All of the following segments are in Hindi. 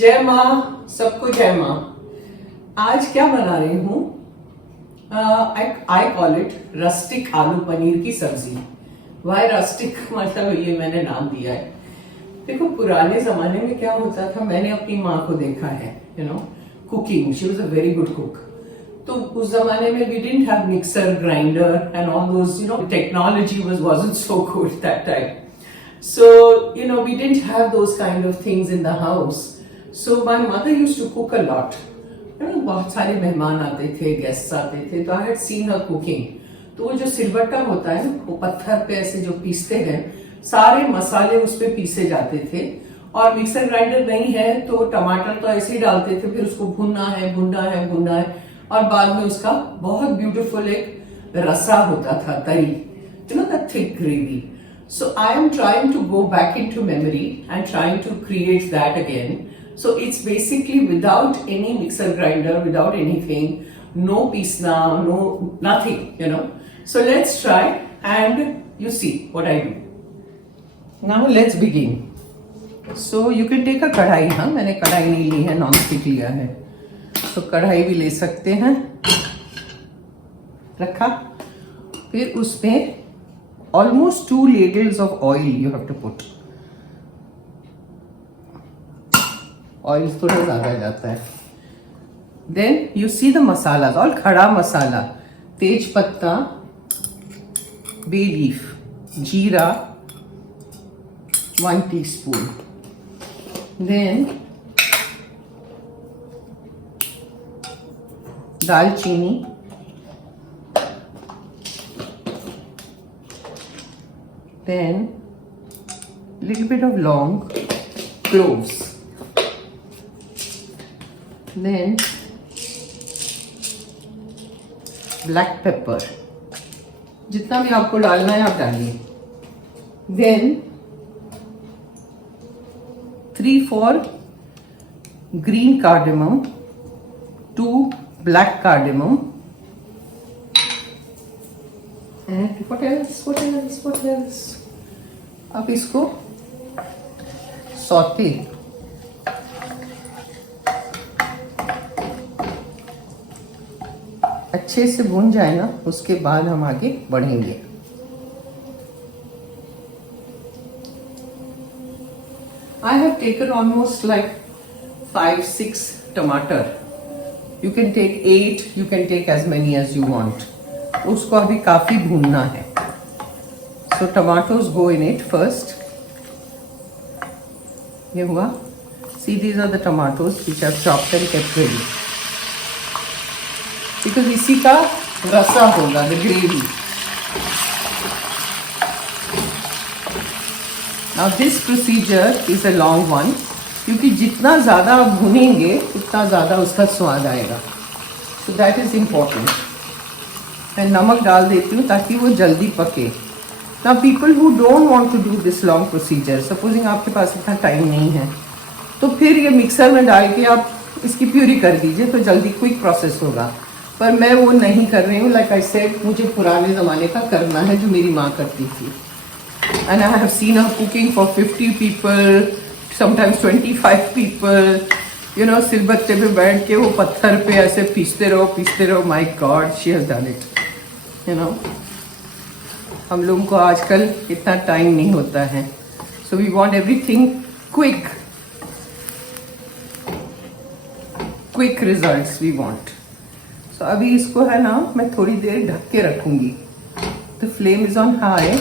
जय माँ, सबको जय माँ। आज क्या बना रही हूँ? आई कॉल इट रस्टिक आलू पनीर की सब्जी। वाई रस्टिक, मतलब ये मैंने नाम दिया है। देखो, पुराने जमाने में क्या होता था, मैंने अपनी माँ को देखा है, cooking. She was a very good cook. तो उस जमाने में we didn't have mixer, grinder and all those, technology wasn't so good that time. So, we didn't have those kind of things in the house. So my mother used to cook a lot. बहुत सारे मेहमान आते थे, गेस्ट्स आते थे, तो I had seen her cooking. तो वो जो सिलबट्टा होता है ना, वो पत्थर पे ऐसे जो पीसते हैं, सारे मसाले उस पे पीसे जाते थे। और मिक्सर ग्राइंडर नहीं है तो टमाटर तो ऐसे ही डालते थे, फिर उसको भुनना है, और बाद में उसका बहुत ब्यूटीफुल एक रसा होता था, तरी, the thick gravy. So I am trying to go back into memory and trying to create that again. So it's basically without any mixer grinder, without anything, no pisna, no nothing, So let's try and you see what I do. Now let's begin. So you can take a कढ़ाई, मैंने कढ़ाई नहीं ली है, नॉन स्टिक लिया है, तो कढ़ाई भी ले सकते हैं। रखा, फिर उसमें almost 2 ladles of oil you have to put. Oil थोड़ा ज़्यादा जाता है। Then you see the masalas, all खड़ा मसाला, तेज पत्ता, bay leaf, जीरा 1 teaspoon. Then दालचीनी, then little bit of long, cloves, then black pepper, जितना भी आपको डालना है आप डालिए। then 3-4 green cardamom, 2 black cardamom, and what else? अब इसको सौते, अच्छे से भून जाए ना, उसके बाद हम आगे बढ़ेंगे। I have taken almost like 5-6 tomato. You can take 8, you can take as many as you want. उसको अभी काफी भूनना है। So tomatoes go in it first. ये हुआ। See, these are the tomatoes which I've chopped and kept ready. Because इसी का रसा होगा, the gravy. Now this procedure is a long one, क्योंकि जितना ज़्यादा आप भूनेंगे उतना ज़्यादा उसका स्वाद आएगा। So that is important. मैं नमक डाल देती हूँ ताकि वो जल्दी पके। Now people who don't want to do this long procedure, supposing आपके पास इतना टाइम नहीं है, तो फिर ये मिक्सर में डाल के आप इसकी प्यूरी कर दीजिए, तो जल्दी क्विक प्रोसेस होगा। पर मैं वो नहीं कर रही हूँ। लाइक आई सेड, मुझे पुराने ज़माने का करना है जो मेरी माँ करती थी। And I have seen her cooking for 50 people, sometimes 25 people. सिलबत्ते पे बैठ के वो पत्थर पे ऐसे पीसते रहो। My God, she has done it. हम लोगों को आजकल इतना टाइम नहीं होता है। So we want everything quick results we want. So अभी इसको है ना, मैं थोड़ी देर ढक के रखूंगी। The flame is on high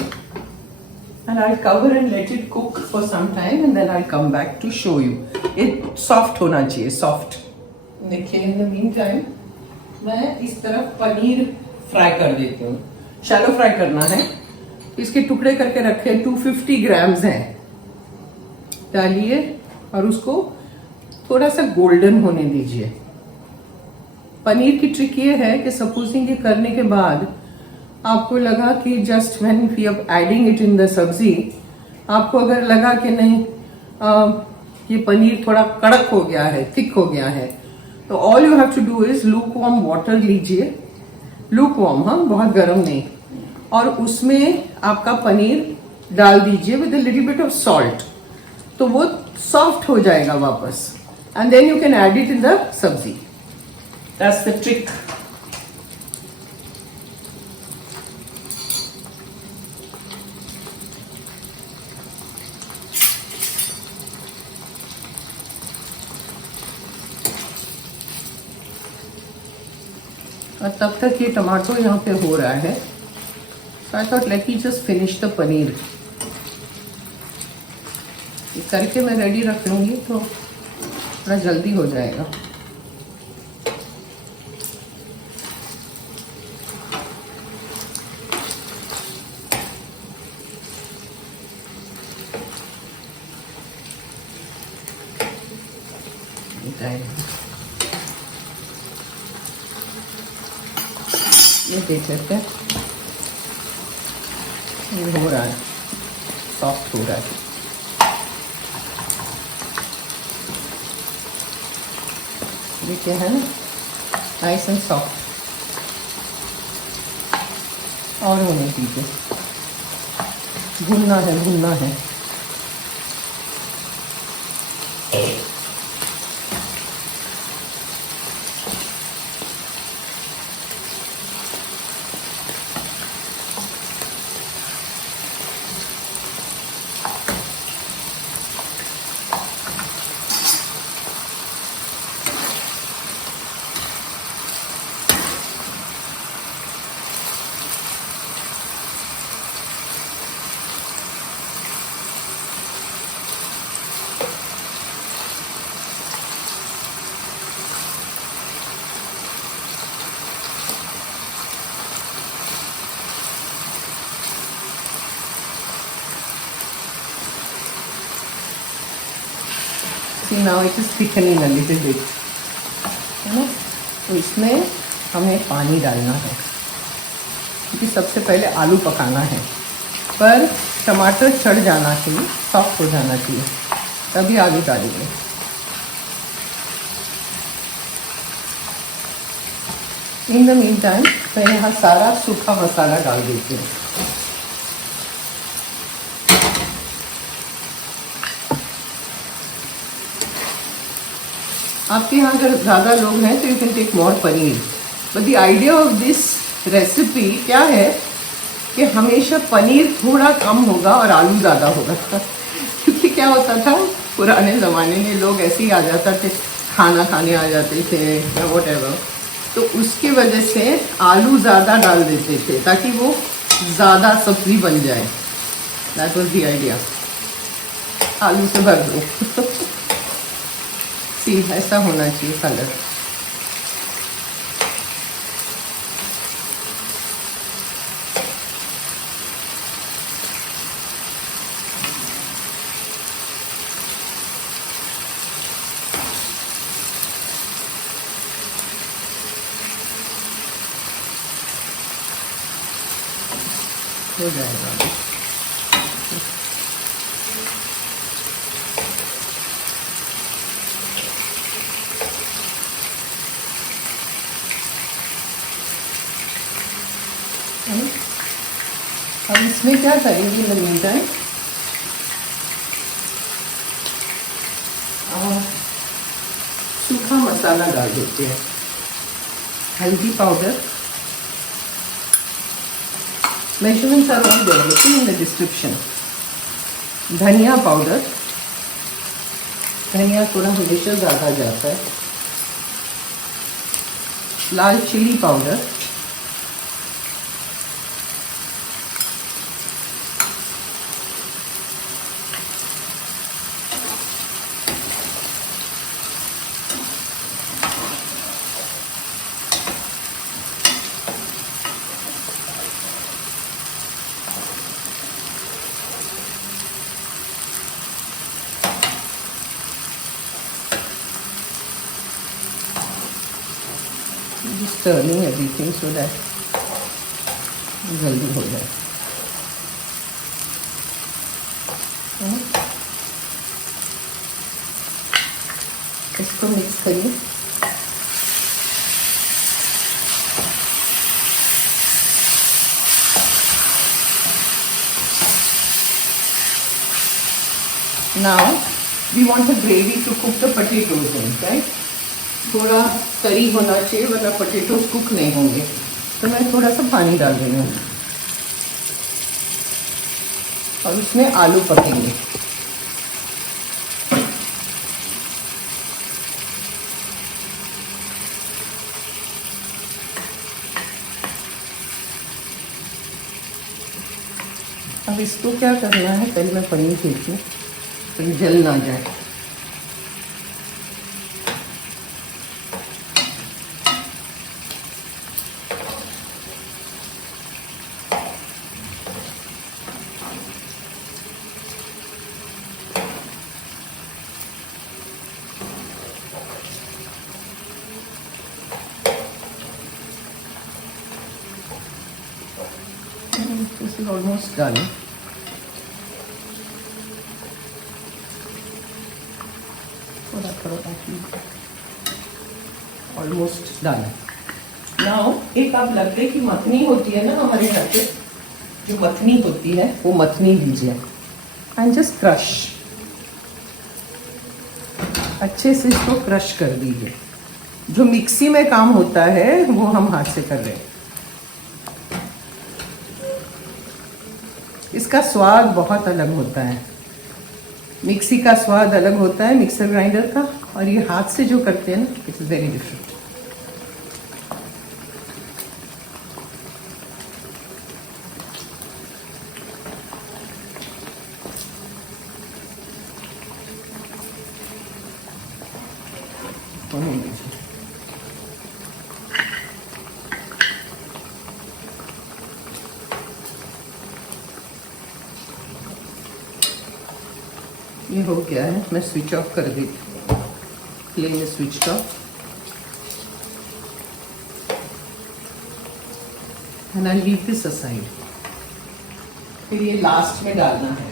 and I'll cover and let it cook for some time and then I'll come back to show you. ये soft होना चाहिए, soft। देखिए, in the meantime मैं इस तरफ पनीर फ्राई कर देती हूँ। शैलो फ्राई करना है। इसके टुकड़े करके रखे, 250 ग्राम्स हैं, डालिए और उसको थोड़ा सा गोल्डन होने दीजिए। पनीर की ट्रिक ये है कि सपोजिंग ये करने के बाद आपको लगा कि just when we are adding it in the sabzi, आपको अगर लगा कि नहीं ये पनीर थोड़ा कड़क हो गया है, थिक हो गया है, तो all you have to do is lukewarm water लीजिए, लूक वार्म, बहुत गर्म नहीं, और उसमें आपका पनीर डाल दीजिए with a little bit of salt, तो वो सॉफ्ट हो जाएगा वापस। and then you can add it in the sabzi. That's the trick. और तब तक ये टमाटो यहाँ पे हो रहा है, so I thought let me just finish the paneer. ये करके मैं रेडी रख लूँगी तो थोड़ा जल्दी हो जाएगा. ये देख लेते हैं, ये हो रहा है, सॉफ्ट हो रहा है. ये क्या है ना, नाइस एंड सॉफ्ट. और होने दीजिए, भूनना है भूनना है. See, now it is thickening a little bit, है ना. तो इसमें हमें पानी डालना है, क्योंकि सबसे पहले आलू पकाना है, पर टमाटर चढ़ जाना चाहिए, सॉफ्ट हो जाना चाहिए, तभी आलू डालेंगे. इन द मीन टाइम मैं यहाँ सारा सूखा मसाला डाल देती हूँ. आपके यहाँ अगर ज़्यादा लोग हैं तो you can take more paneer, but the idea of this recipe क्या है कि हमेशा पनीर थोड़ा कम होगा और आलू ज़्यादा होगा. क्योंकि क्या होता था पुराने ज़माने में, लोग ऐसे ही आ जाते थे, खाना खाने आ जाते थे या वॉट एवर, तो उसकी वजह से आलू ज़्यादा डाल देते थे ताकि वो ज़्यादा सब्जी बन जाए. That was the idea. आलू से भर दो. सी, ऐसा होना चाहिए कलर. हो जाएगा. अब इसमें क्या करेंगे, इन द मीन टाइम सूखा मसाला डाल देते हैं. हल्दी powder, measurements are all there in the description. धनिया पाउडर, धनिया थोड़ा हमेशा ज़्यादा जाता है. लाल chilli powder, just turning everything so that जल्दी हो जाए. इसको मिक्स करिए. Now we want a gravy to cook the potatoes in, right? थोड़ा तरी होना चाहिए वरना पोटैटोज कुक नहीं होंगे। तो मैं थोड़ा सा पानी डाल रही हूँ और उसमें आलू पकेंगे। अब इसको क्या करना है, पहले मैं पनीर खींचूँ तो जल ना जाए। This is almost done. Almost done. Now एक आप लगते की मथनी होती है ना हमारे घर पे, जो मथनी होती है वो मथनी लीजिए एंड जस्ट क्रश, अच्छे से इसको क्रश कर दीजिए। जो मिक्सी में काम होता है वो हम हाथ से कर रहे हैं। इसका स्वाद बहुत अलग होता है, मिक्सी का स्वाद अलग होता है मिक्सर ग्राइंडर का, और ये हाथ से जो करते हैं ना, इट्स वेरी डिफरेंट। ये हो गया है, मैं स्विच ऑफ कर देती हूँ, फ्लेम में switch off, and I leave this aside. फिर ये लास्ट में डालना है।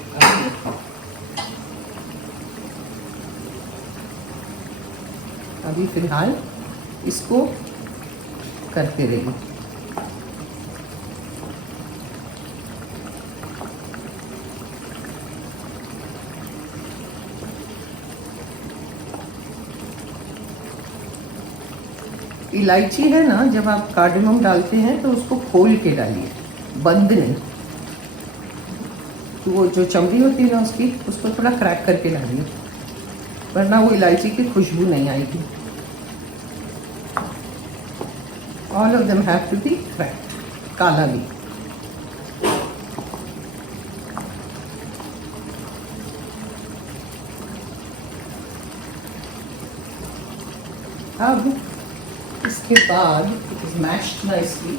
अभी फिलहाल इसको करते रहिए। इलायची है ना, जब आप कार्डेमम डालते हैं तो उसको खोल के डालिए, बंद नहीं। तो वो जो चमड़ी होती है ना उसकी, उसको थोड़ा क्रैक करके डालिए, वरना वो इलायची की खुशबू नहीं आएगी। All of them have to be cracked, काला भी। अब इसके बाद it is mashed nicely.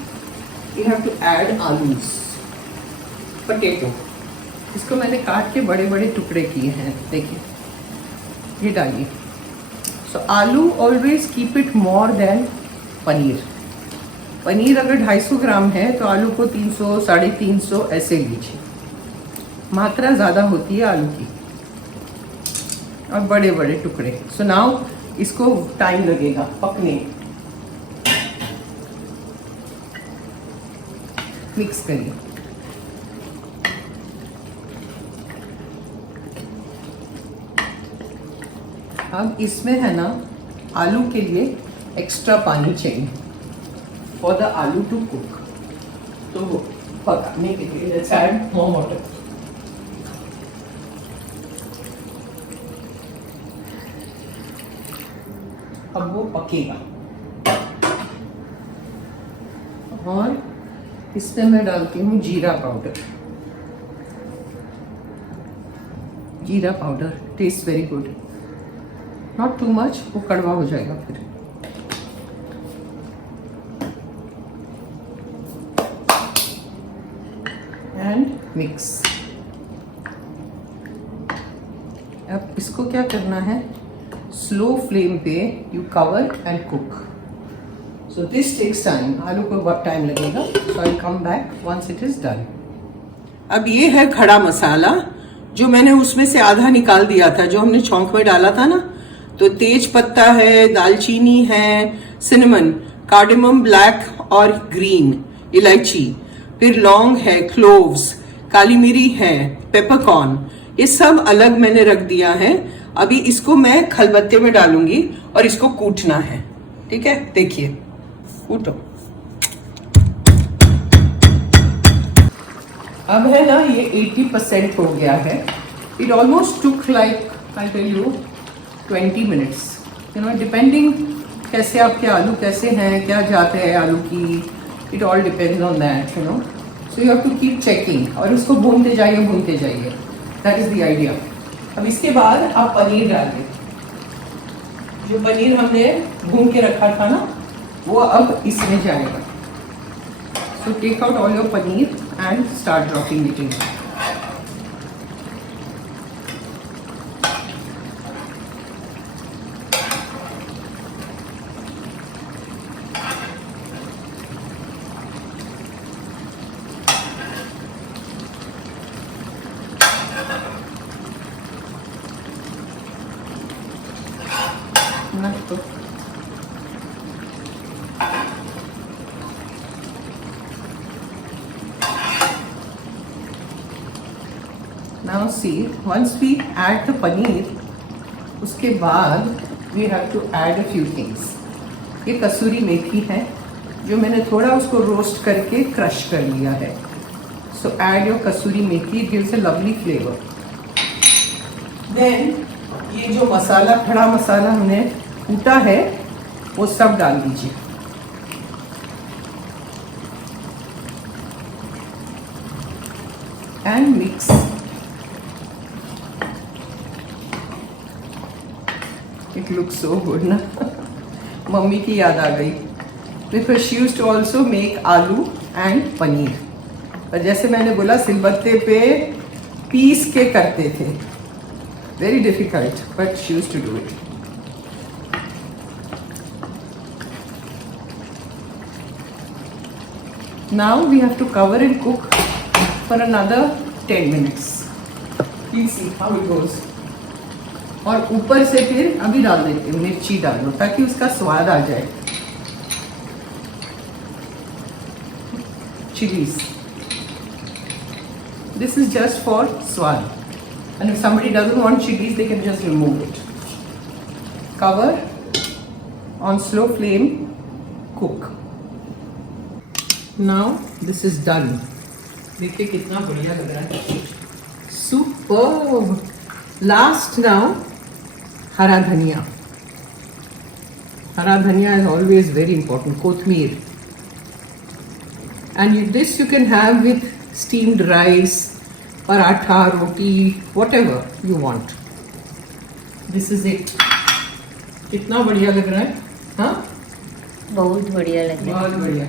You have to add aloos, potato. इसको मैंने काट के बड़े बड़े टुकड़े किए हैं, देखिए, ये डालिए। सो आलू always keep it more than paneer. Paneer अगर 250 ग्राम है तो आलू को 300, 350 ऐसे लीजिए, मात्रा ज़्यादा होती है आलू की, और बड़े बड़े टुकड़े। सो नाउ इसको टाइम लगेगा पकने। मिक्स करिए। अब इसमें है ना, आलू के लिए एक्स्ट्रा पानी चाहिए फॉर द आलू टू कुक। तो पकाने के लिए लेट्स ऐड मोर वाटर। अब वो पकेगा, और इसमें मैं डालती हूँ जीरा पाउडर। जीरा powder taste very good, not too much, वो कड़वा हो जाएगा फिर। And mix. अब इसको क्या करना है, स्लो फ्लेम पे you cover and cook. So this takes time. आलू को बहुत टाइम लगेगा, so I'll come back once it is done. अब ये है खड़ा मसाला, जो मैंने उसमें से आधा निकाल दिया था, जो हमने छौंक में डाला था ना। तो तेज पत्ता है, दालचीनी है, सिनेमन, कार्डेमम ब्लैक और ग्रीन इलायची, फिर लौंग है, क्लोव्स, काली मिरी है, पेपरकॉर्न, ये सब अलग मैंने रख दिया है। अभी इसको मैं खलबत्ते में डालूंगी और इसको कूटना है, ठीक है? देखिए, कूटो। अब है ना, ये 80% हो गया है। It almost took like I tell you 20 minutes, you know, depending कैसे आपके आलू कैसे हैं, क्या जाते हैं आलू की, it all depends on that, you know. So you have to keep checking और उसको भूनते जाइए, दैट इज द आइडिया। अब इसके बाद आप पनीर डालिए। जो पनीर हमने भून के रखा था ना, वो अब इसमें जाएगा। So take out all your paneer and start dropping it in. Now see, once we add the paneer, उसके बाद we have to add a few things. ये कसूरी मेथी है जो मैंने थोड़ा उसको रोस्ट करके क्रश कर लिया है. So add your kasuri methi, it gives a lovely flavor. Then ये जो मसाला, खड़ा मसाला हमने कूटा है, वो सब डाल दीजिए. And mix. It looks so good ना. मम्मी की याद आ गई. Because she used to also make आलू and पनीर. और जैसे मैंने बोला सिलबत्ते पे पीस के करते थे. Very difficult, but she used to do it. Now we have to cover and cook for another 10 minutes. Please see how it goes. और ऊपर से फिर अभी डाल देती हूँ, मिर्ची डाल दो ताकि उसका स्वाद आ जाए. Chilies. This is just for swad. And if somebody doesn't want chilies, they can just remove it. Cover on slow flame, cook. Now this is done. देखिए कितना बढ़िया लग रहा है. Superb. Last now, हरा धनिया. हरा धनिया is always very important. कोथमीर. And this you can have with steamed rice, paratha, roti, whatever you want. This is it. कितना बढ़िया लग रहा है, हाँ? बहुत बढ़िया लग रहा है. बहुत बढ़िया.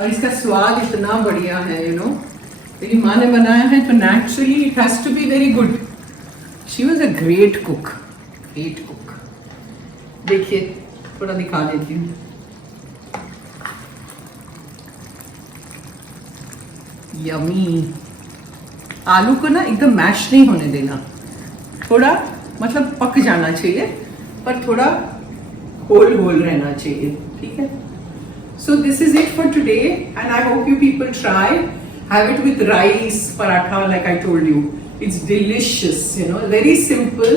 और इसका स्वाद इतना बढ़िया है, you know. मेरी माँ ने बनाया है तो naturally it has to be very good. She was a great cook. Great cook. देखिए थोड़ा दिखा देती हूँ. यमी. आलू को ना एकदम मैश नहीं होने देना, थोड़ा मतलब पक जाना चाहिए पर थोड़ा होल होल रहना चाहिए, ठीक है. So this is it for today and I hope you people try. Have it with rice, paratha like I told you. It's delicious, you know, very simple.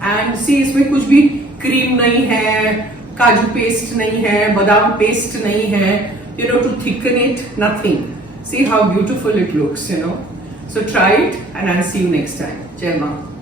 And see, इसमें कुछ भी क्रीम नहीं है, काजू पेस्ट नहीं है, बादाम पेस्ट नहीं है, you know, to thicken it, nothing. See how beautiful it looks, you know. So try it and I'll see you next time. Jai Maa.